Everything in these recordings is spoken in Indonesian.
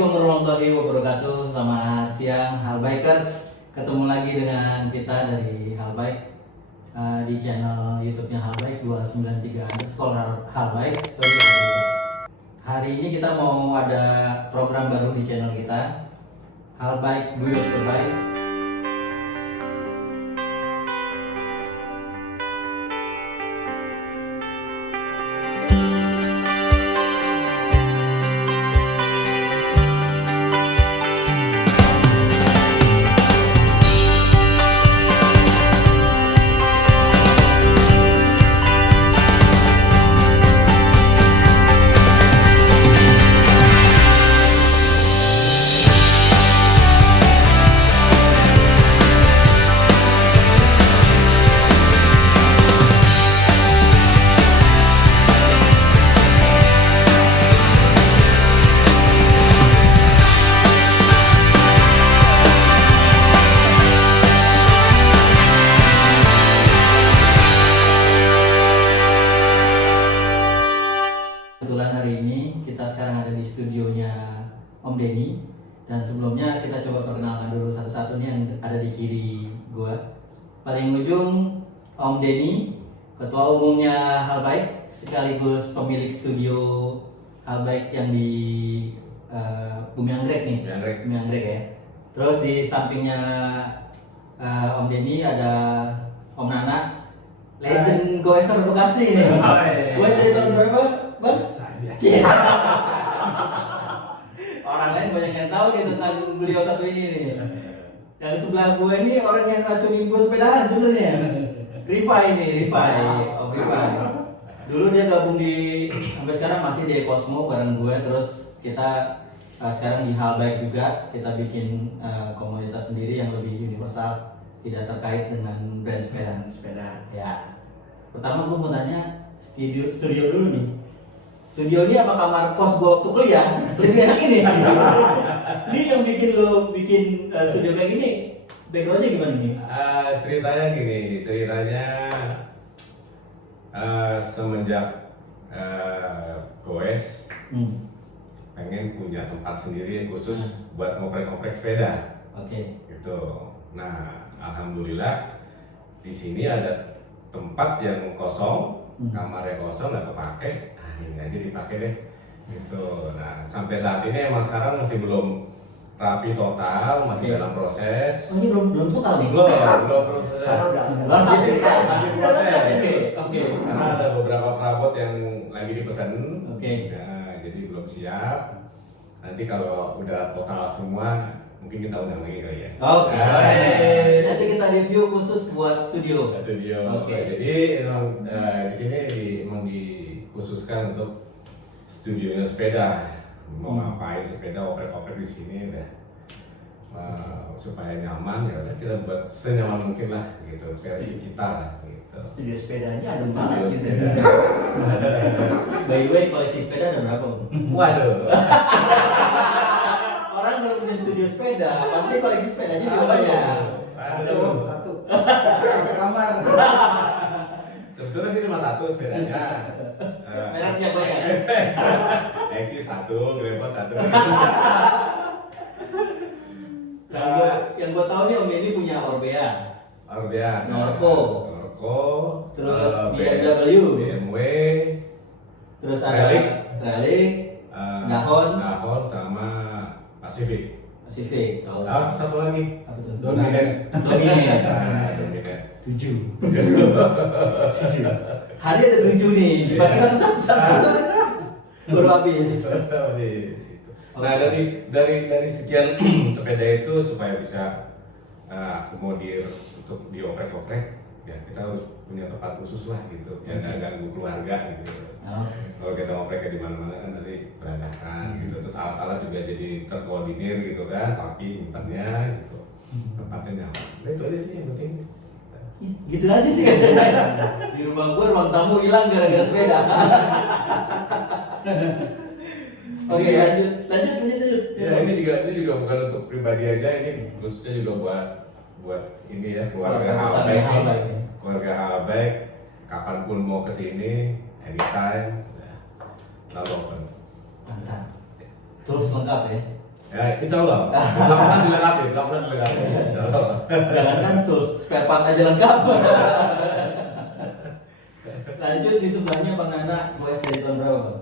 Assalamualaikum warahmatullahi wabarakatuh. Selamat siang Halbikers. Ketemu lagi dengan kita dari Halbike di channel YouTube-nya Halbike 293_Halbike. Hari ini kita mau ada program baru di channel kita, Halbike Do Your Terbaik. Kebetulan hari ini kita sekarang ada di studionya Om Denny, dan sebelumnya kita coba perkenalkan dulu satu-satu nih yang ada di kiri gua. Paling ujung Om Denny, ketua umumnya Halbike sekaligus pemilik studio Halbike yang di Bumi Anggrek nih. Bumi Anggrek ya. Terus di sampingnya Om Denny ada Om Nana, legend goeser Bekasi nih. Goes dari tahun berapa, Bang? Orang lain banyak yang tahu nih tentang beliau satu ini nih. Yang sebelah gue ini orang yang racunin gue sepedahan sebenarnya. Rifai ini, Rifai. Dulu dia gabung di, sampai sekarang masih di Cosmo bareng gue. Terus kita sekarang di Halbike juga kita bikin komunitas sendiri yang lebih universal, tidak terkait dengan brand sepeda. Ya. Pertama gue mau tanya studio dulu nih. Studio ini apa kamar kos gue waktu kuliah? Lebih enak ini. Ini yang bikin lo bikin studio kayak gini, backgroundnya gimana nih? Ceritanya gini, semenjak goes pengen punya tempat sendiri khusus buat ngoprek-ngoprek sepeda. Oke. Gitu. Nah, alhamdulillah di sini ada tempat yang kosong, kamarnya kosong nggak kepake. Ini aja dipakai deh. Gitu. Nah, sampai saat ini emang sekarang masih belum rapi total, masih dalam proses. Oh, ini belum total nih? Belum proses. Masih proses. Oke. Karena ada beberapa perabot yang lagi dipesan. Oke. Nah, jadi belum siap. Nanti kalau udah total semua, mungkin kita undang lagi kali ya. Oke. Nanti kita review khusus buat studio. Oke. Jadi emang di sini emang dikhususkan untuk studionya sepeda. Mau ngapain sepeda, oprek-oprek di sini udah supaya nyaman, ya udah kita buat senyaman mungkin lah gitu, versi kita lah gitu. Studio sepedanya ada banget gitu. By the way, koleksi sepeda ada berapa? Waduh. Orang kalau punya studio sepeda, pasti koleksi sepedanya juga banyak. Satu kamar. Sebetulnya sih cuma satu sepedanya. Mereknya banyak. Exi satu, Grepot satu. Yang gue tahu nih Om ini punya Orbea, Norco, terus BMW, terus ada Relic, Dahon sama Pacific. Oh. Satu lagi. Apa tuh? Dominant. Dominant. 7. Hari ada 7 nih, dipakai satu baru habis. Nah, dari sekian sepeda itu supaya bisa akomodir untuk dioprek-oprek, ya kita harus punya tempat khusus lah gitu, jangan ganggu keluarga gitu. Kalau kita ngopreknya di mana-mana kan nanti berantakan gitu, terus alat-alat juga jadi terkoordinir gitu kan, rapi tempatnya gitu, tempatnya nyaman. Nah, itu aja sih yang penting. Gitu aja sih kan. Di rumah gue ruang tamu hilang gara-gara sepeda. Oke, lanjut. Ya, ini juga bukan untuk pribadi aja, ini khususnya juga buat ini ya, keluarga Halbike. Kapanpun mau kesini, anytime, lalu open. Mantap. Terus lengkap ya. Ya, insya Allah. Lapangan dilengkapi, lapangan dilengkapi. Insya Allah. Jangankan tools, spare part aja lengkap. Lanjut di sebelahnya Bang Nana, goes dari tahun berapa Bang?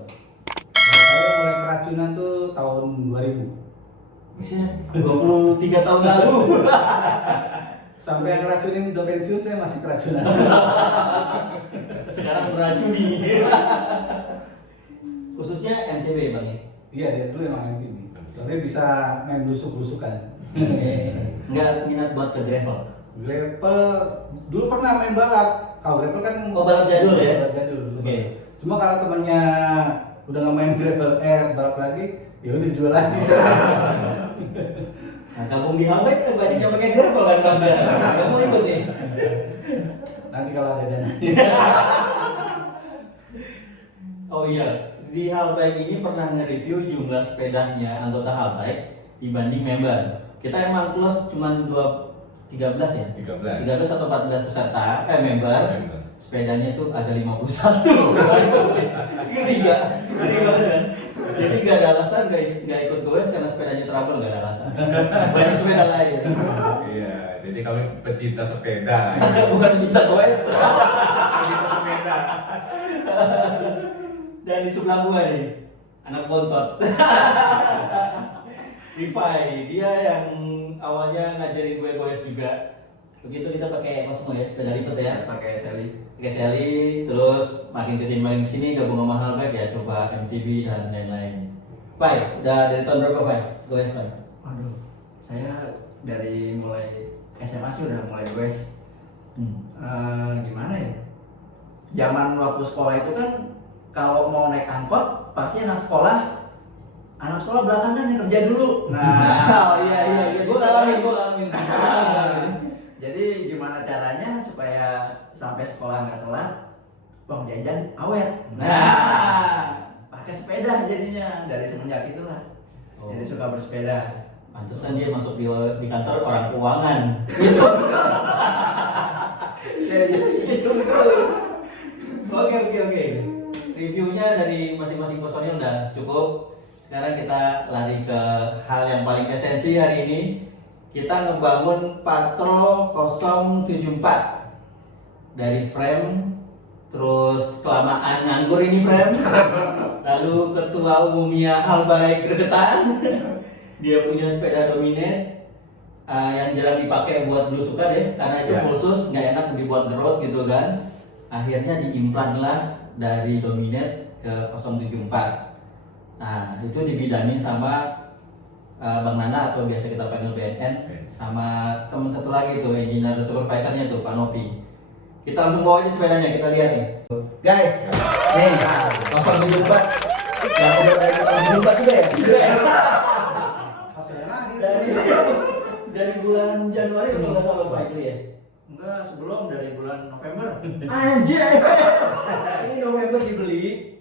Saya mulai keracunan tuh tahun 2000. Buset, 23 tahun lalu. Sampai yang ngeracunin udah pensiun saya masih keracunan. Sekarang meracuni. Khususnya MTB Bang ya? Iya, dia dulu emang MTV. Soalnya bisa main blusuk-blusukan. Nggak minat buat ke gravel? Gravel dulu pernah main balap. Kalau gravel kan Oh, balap jadul ya? Balap jadul dulu. Oke. Cuma karena temannya udah nggak main gravel, balap lagi, ya udah jual lagi. Nah, kampung di Halbek kan banyak yang pakai gravel kan Mas ya? Kamu ikut nih? Nanti kalau ada dana. Oh iya, di Halbike ini pernah nge-review jumlah sepedanya anggota Halbike dibanding member. Kita emang close cuma 13 ya? 13. 13 atau 14 peserta, member. Member. Sepedanya tuh ada 51. Ngeri gak? Ngeri banget kan? Jadi gak ada alasan guys, gak ikut goes karena sepedanya trouble, gak ada alasan. Banyak sepeda lain. Iya, jadi kami pecinta sepeda. Bukan cinta goes. Pecinta sepeda. Dan di sebelah gua nih, anak bontot. Rifai, dia yang awalnya ngajarin gue goes juga. Begitu kita pakai Cosmo ya, sepeda lipat ya, pakai Sally, terus makin kesini gabung sama Halbike ya, coba MTB dan lain-lain. Pai, udah dari tahun berapa Pai? Goes Pai? Waduh, saya dari mulai SMA sih udah mulai goes. Gimana ya? Zaman waktu sekolah itu kan kalau mau naik angkot pasti anak sekolah belakangan yang kerja dulu. Oh iya, gue ngalamin. Jadi gimana caranya supaya sampai sekolah nggak telat, uang jajan awet. Pakai sepeda jadinya dari semenjak itulah. Oh. Jadi suka bersepeda. Pantesan dia masuk di kantor orang keuangan. Itu terus. Oke. Reviewnya dari masing-masing personil udah cukup. Sekarang kita lari ke hal yang paling esensi hari ini. Kita ngebangun Patro 074 dari frame, terus kelamaan nganggur ini frame. Lalu ketua umumnya Halbike gregetan. Dia punya sepeda Dominate yang jarang dipakai buat belusukan ya, karena itu Ya. khusus nggak enak dibuat ngerot gitu kan. Akhirnya diimplan lah dari Dominate ke 074. Nah itu dibidanin sama Bang Nana atau biasa kita panggil BNN, sama teman satu lagi tuh engineer supervisornya tuh Pak Nopi. Kita langsung bawa aja sepedanya, kita lihat nih guys. Nih 074 yang udah dari 074 juga ya? Hasilnya lagi. Dari bulan Januari kalau nggak salah Pak itu ya? Enggak, sebelum dari bulan November. Anjir, ini November dibeli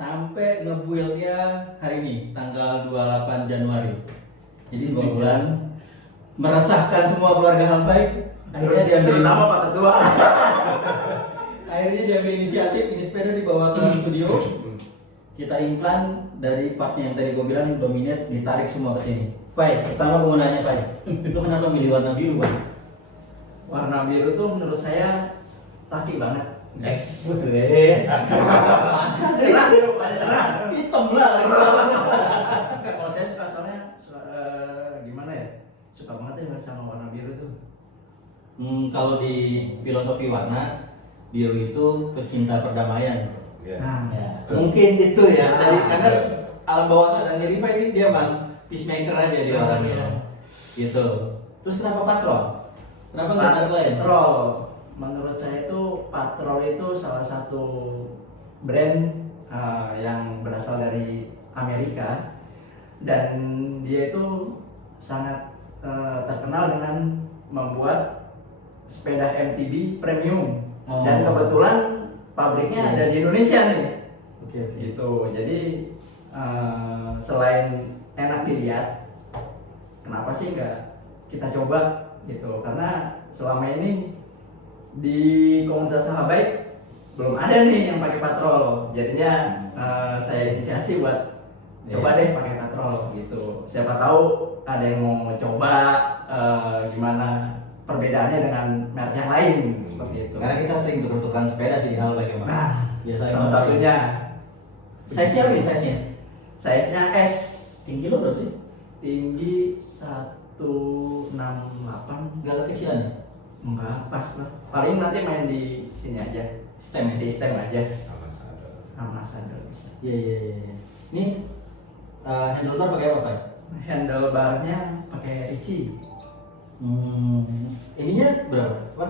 sampai ngebuildnya hari ini tanggal 28 Januari. Jadi 2 bulan meresahkan semua keluarga Halbike. Akhirnya diambil Terutama Pak Ketua. Akhirnya diambil inisiatif, ini sepeda dibawa ke studio. Kita implan dari partnya yang tadi gue bilang Dominate, ditarik semua ke sini. Pai, pertama gue mau nanya Pai, lu kenapa milih warna biru Pai? Warna biru tuh menurut saya laki banget. Yes. Masa sih? Cerah. Hitam lah lagi banget. Kalau saya suka soalnya gimana ya? Suka banget ya sama warna biru tuh. Kalau di filosofi warna, biru itu pecinta perdamaian. Ya. Nah, Ya, mungkin itu ya. Karena alam bawah sadar Rifa ini dia bang peacemaker aja dia orangnya. Gitu. Terus kenapa patrol? Kenapa nggak ada lain? Patrol. Menurut saya itu Patrol itu salah satu brand yang berasal dari Amerika dan dia itu sangat terkenal dengan membuat sepeda MTB premium. Oh. Dan kebetulan pabriknya ada di Indonesia nih. Oke. Gitu. Jadi selain enak dilihat, kenapa sih nggak kita coba gitu? Karena selama ini di komunitas Halbike belum ada nih yang pakai Patrol. Jadinya saya inisiasi buat coba deh pakai katrol gitu. Siapa tahu ada yang mau coba gimana perbedaannya dengan merek yang lain seperti itu. Karena kita sering tukar-tukaran sepeda sih hal bagaimana. Nah, Biasanya salah satunya size-nya apa nih size-nya? size-nya S, Tinggi lo berapa sih? tinggi 168. Enggak kekecilan ya? Enggak, pas lah. Paling nanti main di sini aja. Stem ya? Di stem aja. sama sadar. Sama sandal bisa. Iya iya iya. Ini handlebar pakai apa Pak? Handlebarnya pakai Ricci. Ininya berapa? Apa?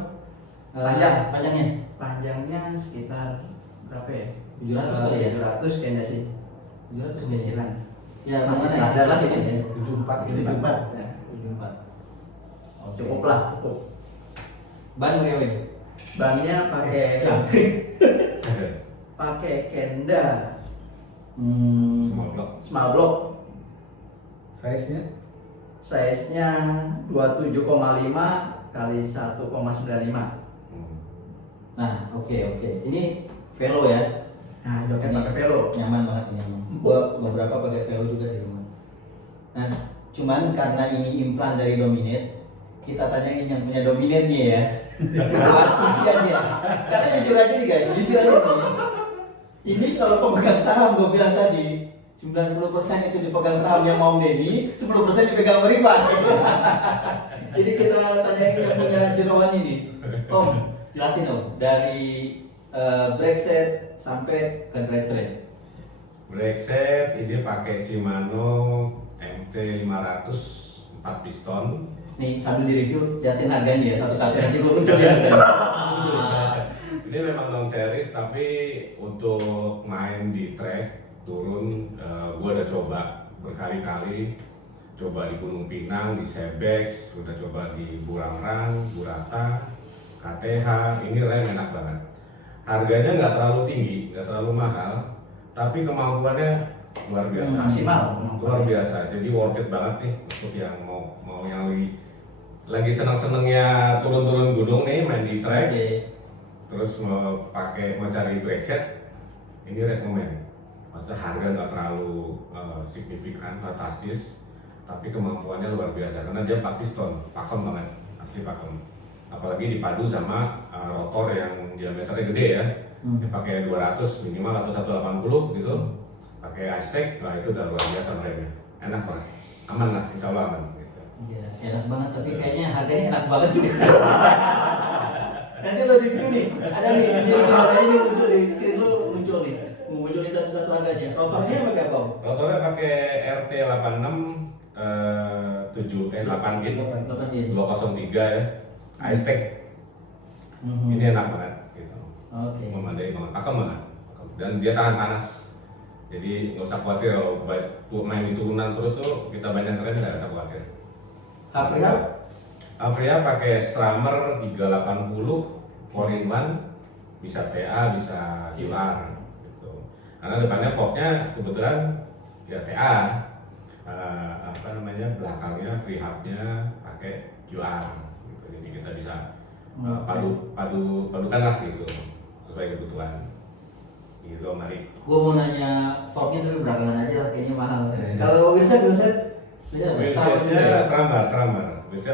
Panjang. Panjangnya? Panjangnya sekitar berapa ya? 700 kali ya? 700 kayaknya sih. 700 Kemungkinan. kayaknya. Ya Masih masih standar lah di sini. sini. 74 gitu. 74 ya. 74. Oke. Cukup lah, cukup. Ban pakai apa ini? Bannya pakai Jangkrik. pakai Kenda Small block. small block. Size-nya Size-nya 27,5 kali 1,95. Nah, oke. Ini Velo ya. Nah, joknya pakai Velo. Nyaman banget ini emang. Gua beberapa pakai Velo juga di rumah. Nah, cuman karena ini implan dari Dominate, kita tanyain yang punya Dominate-nya ya. Buat isiannya. Karena jujur aja nih guys, jujur aja nih. Ini kalau pemegang saham gue bilang tadi 90% itu dipegang saham yang mau Denny, 10% dipegang Rifan. Jadi kita tanyain yang punya jeroan ini. Om, jelasin om dari brake set sampai ke drivetrain. Brake set ini pakai Shimano MT500 4 piston. Nih sambil di-review, liatin harganya ya satu-satu nanti gue muncul ya. Ini memang non series tapi untuk main di track turun gua udah coba berkali-kali, coba di Gunung Pinang, di Sebex, udah coba di Burangrang, Burata, KTH. Ini rem enak banget. Harganya nggak terlalu tinggi, nggak terlalu mahal, tapi kemampuannya luar biasa. Maksimal. Luar biasa. Jadi worth it banget nih untuk yang mau yang lagi seneng-senengnya turun-turun gunung nih, main di track. Oke. Terus mau cari brake set, ini rekomend. Maksudnya harga nggak terlalu signifikan, fantastis, tapi kemampuannya luar biasa karena dia 4 piston, pakem banget, asli pakem. Apalagi dipadu sama rotor yang diameternya gede ya, dia pakai 200 minimal atau 180 gitu, pakai Aztec, nah itu udah luar biasa remnya, enak banget, aman lah, insya Allah aman. Gitu. Iya, enak banget tapi kayaknya harganya enak banget juga. Nanti lo review nih, ada nih di sini harganya ini muncul di screen lo muncul nih, muncul di satu-satu harganya. Rotornya pakai apa? Rotornya pakai RT86 8 gitu, 8 inch. 203 ya, Aztec. Ini enak banget gitu. Oke. Memadai banget, pakem banget. Dan dia tahan panas. Jadi nggak usah khawatir kalau main di turunan terus tuh kita banyak keren nggak usah khawatir. Hafria? Hafria pakai Strammer 380 4-in-1, bisa TA, bisa QR gitu. Karena depannya forknya kebetulan ya TA, belakangnya free hubnya pakai QR gitu. Jadi kita bisa padukan lah gitu sesuai kebutuhan. Gitu Mari. Gue mau nanya forknya tapi belakangan aja lah kayaknya mahal. Kalau wheelset Wheelsetnya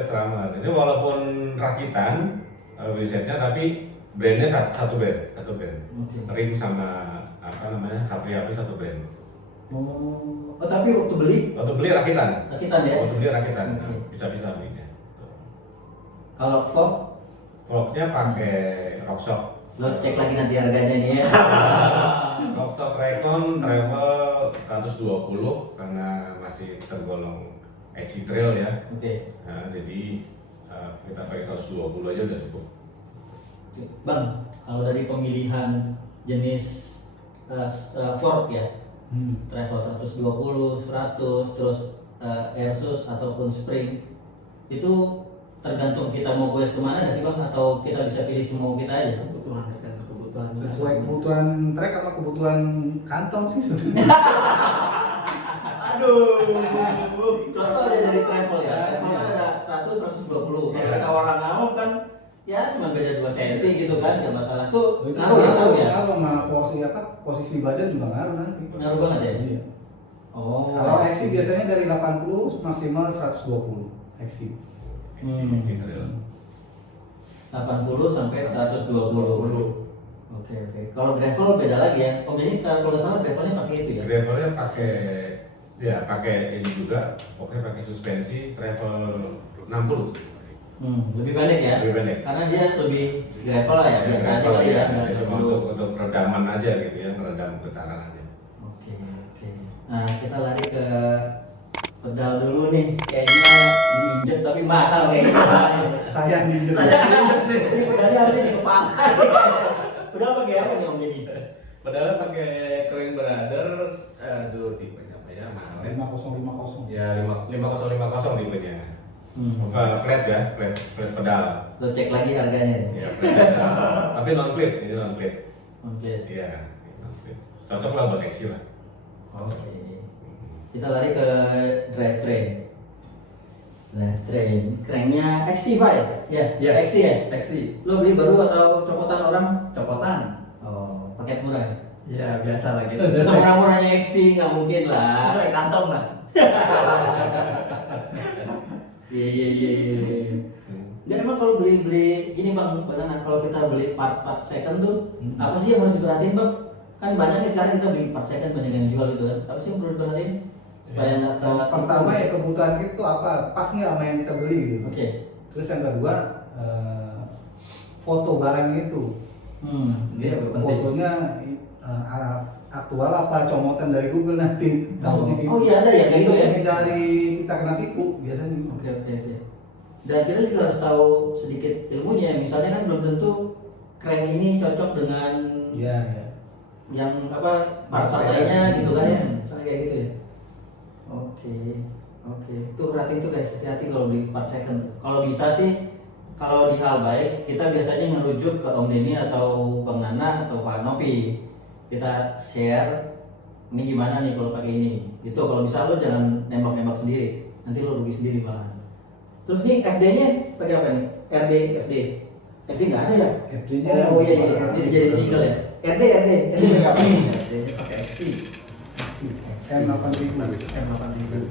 Strammer. Ini walaupun rakitan wheelsetnya tapi brandnya satu brand. Oke. Rim sama Hafria satu brand. Oh, tapi waktu beli Waktu beli rakitan. ya? Oke. Bisa belinya. Kalau fork, Forknya pakai Rocksock. lo cek lagi nanti harganya nih ya. Rocksock Recon Travel 120 karena masih tergolong XC Trail ya. Oke. Nah, jadi kita pakai 120 aja udah cukup. Bang, kalau dari pemilihan jenis fork ya, travel 120, 100, terus Airsus ataupun Spring, itu tergantung kita mau goes kemana nggak sih bang? Atau kita bisa pilih semau kita aja? Kebutuhan sesuai kebutuhan trek sama kebutuhan kantong sih sebenarnya. Aduh, contoh aja dari travel ya. Travel kan ada 100, 120. Kalau kata orang awam kan, ya cuma beda 2 cm gitu kan, nggak masalah. Tuh ngaruh ya, Ngaruh sama posisi badan juga ngaruh nanti. Ngaruh banget ya? Iya. Oh. Kalau XC biasanya dari 80 maksimal 120 XC. XC trail. 80 sampai 120. Oke. Kalau gravel beda lagi ya. Oh jadi kalau nggak salah gravelnya pakai itu ya? Gravelnya pakai ini juga, pokoknya pakai suspensi travel 60. Lebih pendek ya? Lebih pendek. Karena dia lebih gravel lah ya, biasa aja Gravel kali ya. ya, cuma untuk redaman aja gitu ya, meredam getaran aja. Oke. Nah kita lari ke pedal dulu nih. Kayaknya diinjek tapi mahal kayaknya. Sayang diinjek. Ini pedalnya harusnya di kepala. Pedal pakai apa nih Om Deddy? Pedalnya pakai Kering Brothers, aduh tipenya apa ya, mahal ya. 5050. Ya 5050 tipenya. Flat ya, flat pedal. Lo cek lagi harganya. Ya, flat pedal. Tapi non plate, ini non plate. Oke. Iya, non plate. Cocok lah buat XC lah. Oke. Kita lari ke drivetrain. Drivetrain, cranknya XT5 ya? XT ya? XT. Lo beli baru atau copotan orang? Copotan. Oh, paket murah ya? Ya biasa lah gitu. Semurah-murahnya XT nggak mungkin lah. Sesuai kantong lah. Iya. Nggak emang kalau beli gini bang, beneran kalau kita beli part second tuh apa sih yang harus diperhatiin bang? Kan banyak nih sekarang kita beli part second banyak yang jual gitu kan. Apa sih yang perlu diperhatiin? Supaya nggak Pertama ya kebutuhan kita tuh apa? Pas nggak sama yang kita beli gitu. Oke. Terus yang kedua foto barang itu. Dia penting. Fotonya aktual apa comotan dari Google nanti. Takutnya gitu. Oh iya ada ya kayak gitu ya? Dari kita kena tipu biasanya. Oke. Dan kita juga harus tahu sedikit ilmunya. Misalnya kan belum tentu crank ini cocok dengan Iya. yang apa part lainnya gitu kan ya? Misalnya kayak gitu ya. Oke. Itu berarti itu guys, hati-hati kalau beli part second. Kalau bisa sih, kalau di hal baik kita biasanya ngerujuk ke Om Denny atau Bang Nana atau Pak Nopi. Kita share ini gimana nih kalau pakai ini. Itu kalau bisa lo jangan nembak-nembak sendiri. Nanti lo rugi sendiri malah. Terus nih FD-nya pakai apa nih? FD. FD nggak ada ya? FD-nya. Oh iya. Ini jadi jingle ya. RD pakai apa? RD-nya pakai XT. M8000.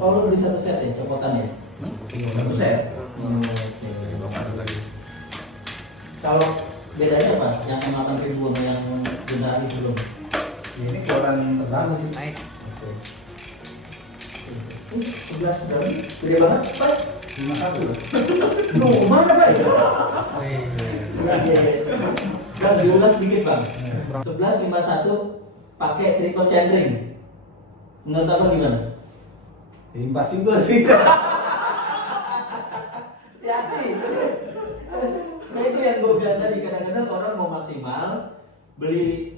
Oh lo beli satu set ya, copotan ya? Satu set. Jadi bapak ada lagi. Kalau bedanya apa? Yang M8000 sama yang generasi sebelum? Ini keluaran terbaru sih. Ini 11 berapa? Gede banget, Pak. 51. Duh, mana Pak? Oh iya. Kan 12 sedikit Bang. 1151 pakai triple chainring. Menurut Abang gimana? Impossible sih. Hati-hati. Nah itu yang gue bilang tadi, kadang-kadang orang mau maksimal beli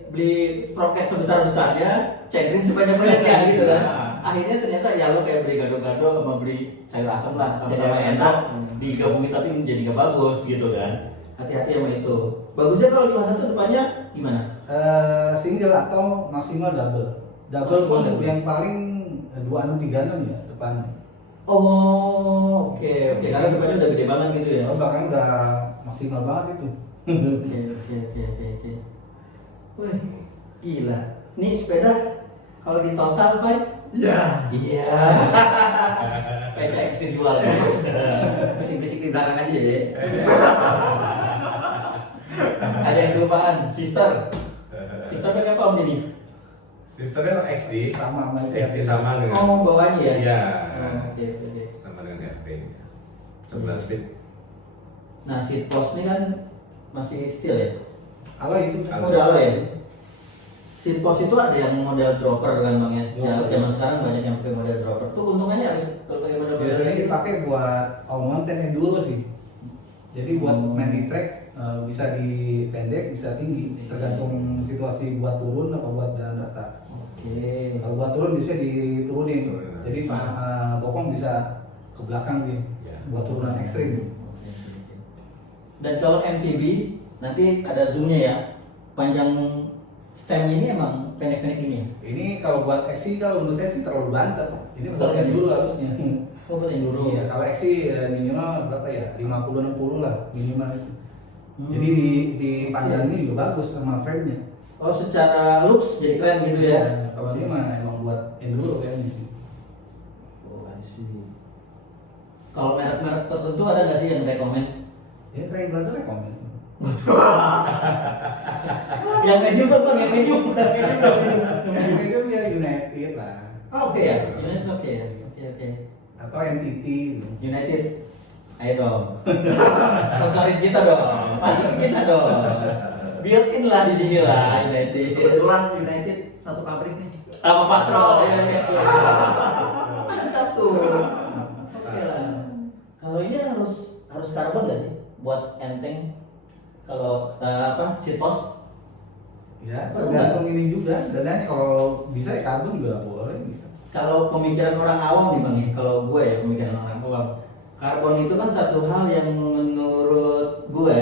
sprocket sebesar-besarnya, chainring sebanyak-banyaknya gitu kan. Akhirnya ternyata ya lo kayak beli gado-gado sama beli sayur asam lah, sama-sama enak digabungin tapi menjadi nggak bagus gitu kan. Hati-hati sama itu. Bagusnya kalau 51 depannya gimana? Single atau maksimal double. Double Maksimal pun double. yang paling 2636 ya depannya. Oh, oke. Karena depannya udah gede banget gitu ya. Oh, bahkan udah maksimal banget itu. Oke. Wih, gila. Nih sepeda kalau di total Pak? Ya. Iya. PCX dijual guys. Bisik-bisik di belakang aja ya. Ada yang kelupaan, shifter. Shifter pakai apa Om Deddy? Shifternya XD Sama sama itu. XD sama dengan Oh, bawahnya ya? Iya. Oke. Sama dengan RP 11 speed. Nah, seat post ini kan masih steel ya? Kalau itu Udah alloy ya? Seat post itu ada yang model dropper kan Bang ya? Ya, zaman sekarang banyak yang pakai model dropper. Tuh untungnya habis kalau pakai model biasanya ini. dipakai buat all mountain yang dulu sih. Jadi buat main di track bisa dipendek, bisa tinggi, tergantung situasi buat turun apa buat jalan datar. Oke. Kalau buat turun bisa diturunin. Jadi bokong bisa ke belakang dia Ya. buat turunan ekstrim. Dan kalau MTB nanti ada zoomnya ya, panjang stemnya ini emang pendek-pendek gini ya? Ini kalau buat XC kalau menurut saya sih terlalu bantet. Ini Betul, buat yang ya? dulu harusnya. Oh buat enduro. Iya, kalau XC minimal berapa ya? 50-60 lah minimal itu. Jadi di panjang ini juga bagus sama frame-nya. Oh secara looks jadi keren gitu ya? Kalau dia mah emang buat enduro kayaknya sih. Kalau merek-merek tertentu ada nggak sih yang rekomend? Ya Train Brother rekomend. Yang medium apa bang? Yang medium, Medium ya United lah. Oke ya, United oke. Atau NTT gitu. United, ayo dong. Sponsorin kita dong, masukin kita dong. Built in lah di sini lah United. Kebetulan United satu pabrik nih. Sama Patrol. Iya. Mantap tuh. Oke lah. Kalau ini harus karbon nggak sih buat enteng? Kalau seat post? Ya tergantung ini juga. Dan kalau bisa ya karbon juga boleh bisa. Kalau pemikiran orang awam nih bang, kalau gue ya pemikiran orang awam, karbon itu kan satu hal yang menurut gue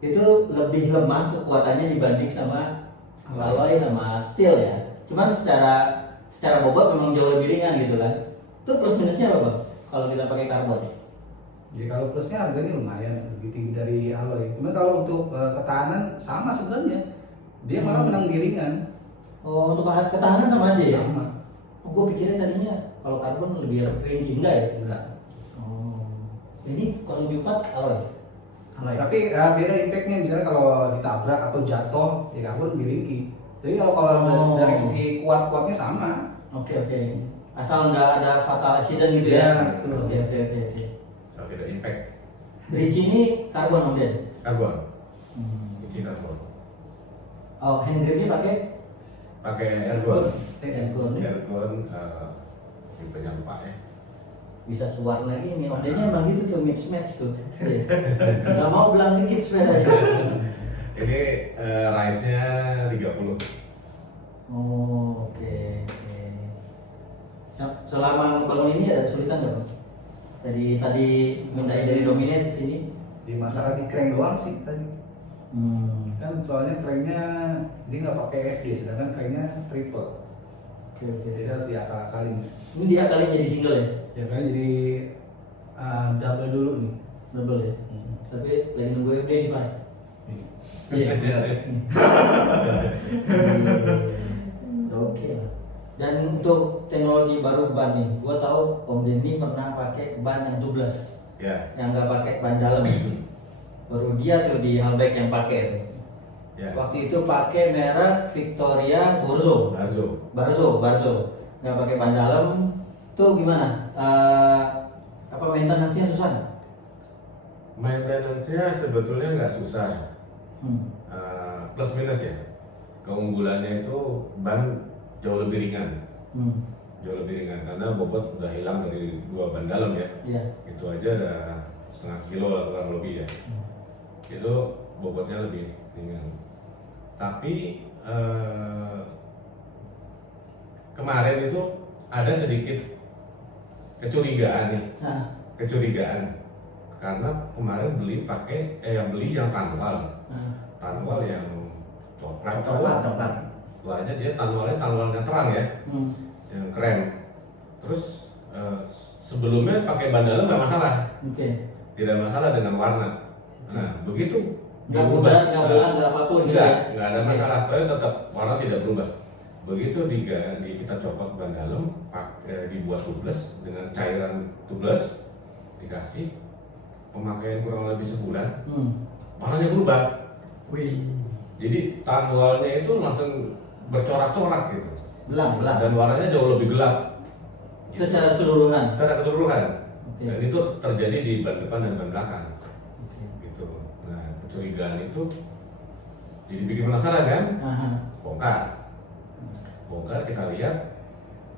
itu lebih lemah kekuatannya dibanding sama alloy sama steel ya. Cuman secara bobot memang jauh lebih ringan gitu kan. Itu plus minusnya apa bang? Kalau kita pakai karbon? Jadi kalau plusnya harganya lumayan lebih tinggi dari alloy. Cuman kalau untuk ketahanan sama sebenarnya. Dia malah menang di ringan. Oh, untuk ketahanan sama aja ya? Sama. Oh, gue pikirnya tadinya kalau karbon lebih ringkih, enggak ya? Enggak. Oh, ini 074 alloy. Tapi beda impactnya misalnya kalau ditabrak atau jatuh ya karbon lebih ringkih. Jadi kalau dari segi kuatnya sama. Oke. Asal nggak ada fatal accident gitu ya? Ya, betul. Oke. Kalau tidak impact, Ricci ini karbon om Den? karbon, ini karbon. Oh, hand gripnya Pakai ergon, Ergon. tipenya lupa ya. Bisa sewarna ini, om Dennya emang gitu tuh, mix match tuh. Iya. Nggak mau belang dikit sepedanya. Ini rise-nya 30. Oh, oke. Selama ngebangun ini ada kesulitan nggak bang? Tadi mindahin dari dominate sini. Di masalah di crank doang sih tadi. Kan soalnya cranknya dia nggak pakai FD, sedangkan cranknya triple. Oke. Jadi harus diakal-akalin. Ini dia kali jadi single ya? Ya kan jadi double dulu nih. Double ya? Tapi lagi nunggu FD di mana? Iya benar. Oke lah. Dan untuk teknologi baru ban nih, gua tahu Om Denny pernah pakai ban yang tubeless, Ya. yang nggak pakai ban dalam. Baru dia tuh di Halbech yang pakai tuh. Ya. Waktu itu pakai merek Victoria Barzo, nggak pakai ban dalam. Tuh gimana? Apa maintenance-nya susah nggak? Maintenance-nya sebetulnya nggak susah. Plus minus ya. Keunggulannya itu ban jauh lebih ringan. Jauh lebih ringan karena bobot udah hilang dari 2 ban dalam ya. Iya. Itu aja udah setengah kilo lah kurang lebih ya. Itu bobotnya lebih ringan. Tapi kemarin itu ada sedikit kecurigaan nih. Kecurigaan karena kemarin beli yang tanwal yang coklat. Luarnya dia tanwalnya terang ya, yang keren. Terus sebelumnya pakai ban dalam nggak masalah, tidak masalah dengan warna. Nah begitu nggak berubah, nggak apapun gitu ya? Nggak ada masalah, tapi tetap warna tidak berubah. Begitu kita copot ban dalam, dibuat tubeless dengan cairan tubeless, dikasih pemakaian kurang lebih sebulan, warnanya berubah. Jadi tanwalnya itu langsung bercorak-corak gitu. Belang. Dan warnanya jauh lebih gelap. Secara keseluruhan. Dan itu terjadi di ban depan dan ban belakang. Gitu. Nah, kecurigaan itu jadi bikin penasaran kan? Bongkar kita lihat.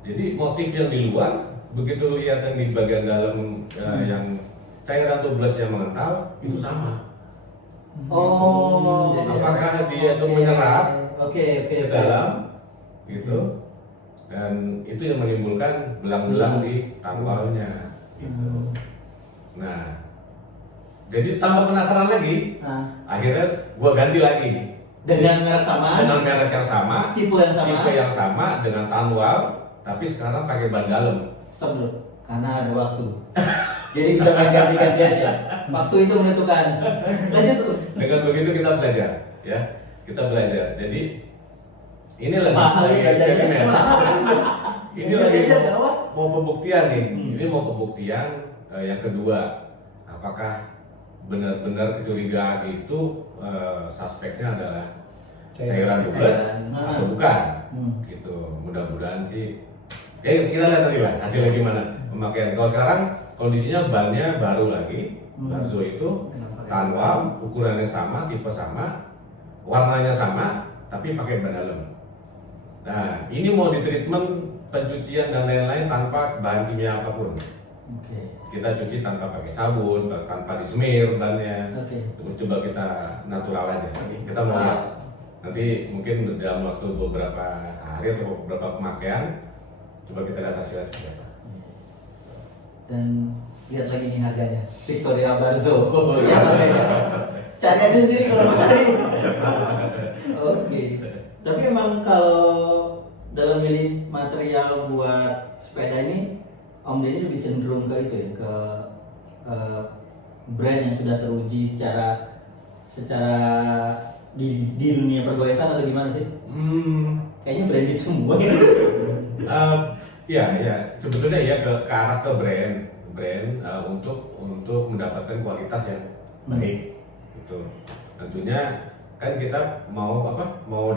Jadi motif yang di luar, begitu lihat yang di bagian dalam yang cairan tubeless yang mengental itu sama. Apakah dia itu menyerap ke dalam gitu, dan itu yang menimbulkan belang-belang di tanwalnya gitu. Nah, jadi tambah penasaran lagi. Akhirnya gua ganti lagi dengan merek yang sama, tipe yang sama dengan tanwal, tapi sekarang pakai ban dalam. Stop dulu, karena ada waktu. Jadi bisa ganti-ganti aja. Waktu itu menentukan. Lanjut tuh. Dengan begitu kita belajar, ya. Kita belajar. Jadi ini lagi eksperimen. Ini lagi mau pembuktian nih. Ini mau pembuktian Yang kedua, apakah benar-benar kecurigaan itu suspeknya adalah cairan tubles atau bukan? Gitu. Mudah-mudahan sih. Kita lihat nanti lah hasilnya gimana pemakaian. Kalau sekarang kondisinya bannya baru lagi, Barzo itu tanwa, ukurannya sama, tipe sama, warnanya sama, tapi pakai ban dalam. Nah, ini mau ditreatment pencucian dan lain-lain tanpa bahan kimia apapun. Kita cuci tanpa pakai sabun, tanpa disemir bannya. Terus coba kita natural aja. Kita mau lihat nanti mungkin dalam waktu beberapa hari atau beberapa pemakaian, coba kita lihat hasilnya seperti apa. Dan lihat lagi nih harganya, Victoria Barzo. Ya harganya. Cari aja sendiri kalau mau cari. Oke. Tapi emang kalau dalam milih material buat sepeda ini, Om Denny lebih cenderung ke itu ya, ke brand yang sudah teruji secara di dunia pergoesan atau gimana sih? Kayaknya branded semua. Ya, sebetulnya ya ke arah ke brand untuk mendapatkan kualitas yang baik. Gitu. Tentunya kan kita mau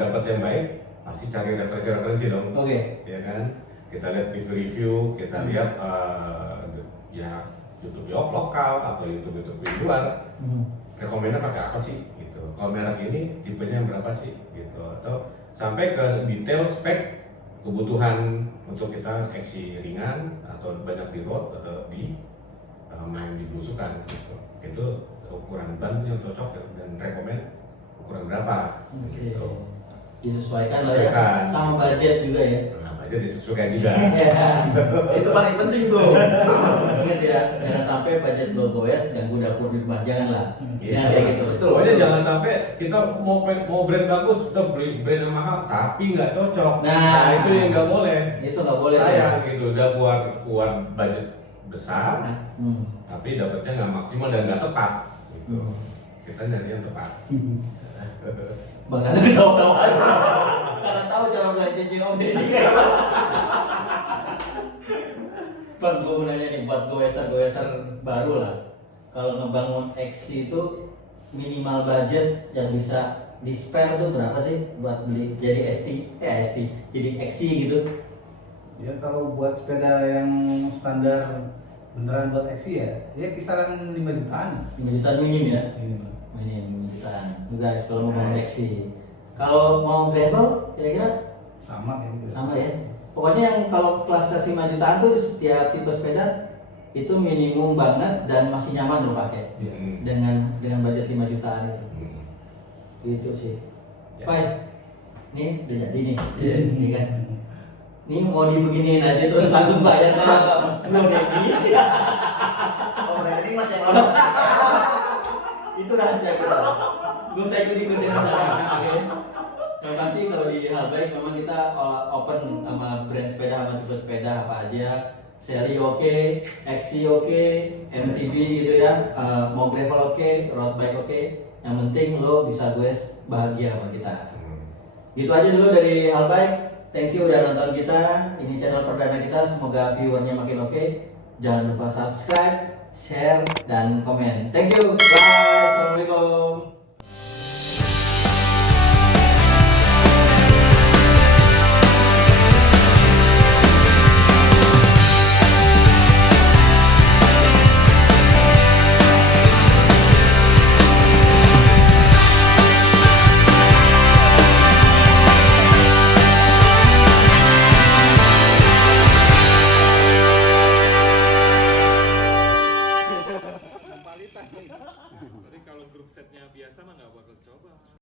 dapat yang baik, pasti cari referensi dong. Ya kan? Kita lihat review, kita lihat ya YouTube lokal atau YouTube di luar. Rekomennya pakai apa sih? Gitu. Kalau merek ini tipenya berapa sih? Gitu. Atau sampai ke detail spek kebutuhan untuk kita aksi ringan atau banyak di road atau di main di belusukan gitu. Itu ukuran ban yang cocok dan rekomend ukuran berapa gitu. Disesuaikan lah ya, sama budget juga ya. Budget disesuaikan juga. Itu paling penting tuh. Ingat ya, jangan sampai budget lo goes ganggu dapur di rumah, jangan lah. Jangan kayak gitu. Betul. Pokoknya jangan sampai kita mau brand bagus, kita beli brand yang mahal tapi nggak cocok. Nah itu yang nggak boleh. Itu nggak boleh. Sayang gitu, udah keluar budget besar, tapi dapatnya nggak maksimal dan nggak tepat. Gitu. Kita nyari yang tepat. Bang Nana ketawa-tawa aja. Karena tahu cara belanjanya Om Denny. Bang, gue mau nanya nih buat goeser baru lah. Kalau ngebangun XC itu minimal budget yang bisa di spare tuh berapa sih buat beli jadi jadi XC gitu? Ya kalau buat sepeda yang standar beneran buat XC ya kisaran 5 jutaan. 5 jutaan minim ya? Minim. 5 jutaan. Guys, kalau mau bangun XC. Kalau mau gravel kira-kira Sama kayak gitu. sama ya. Pokoknya yang kalau kelas 5 jutaan tuh setiap tipe sepeda itu minimum banget dan masih nyaman lo pakai dengan budget 5 jutaan itu. Itu sih. Ya. Baik. Nih udah jadi nih. Iya kan. Ini mau dibeginiin aja terus langsung bayar ke Om Denny. Om Denny Mas yang lama. Itu rahasia kita. Gue usah ikut-ikutin sana. Oke. Yang pasti kalau di Halbike memang kita open sama brand sepeda, sama tipe sepeda apa aja. Seri oke, XC oke, MTB gitu ya, mau gravel oke, road bike oke. Yang penting lo bisa bahagia sama kita. Gitu aja dulu dari Halbike. Thank you udah nonton kita. Ini channel perdana kita, semoga viewernya makin oke. Jangan lupa subscribe, share, dan komen. Thank you. Bye. Assalamualaikum. Tapi kalau grup setnya biasa mah nggak bakal coba.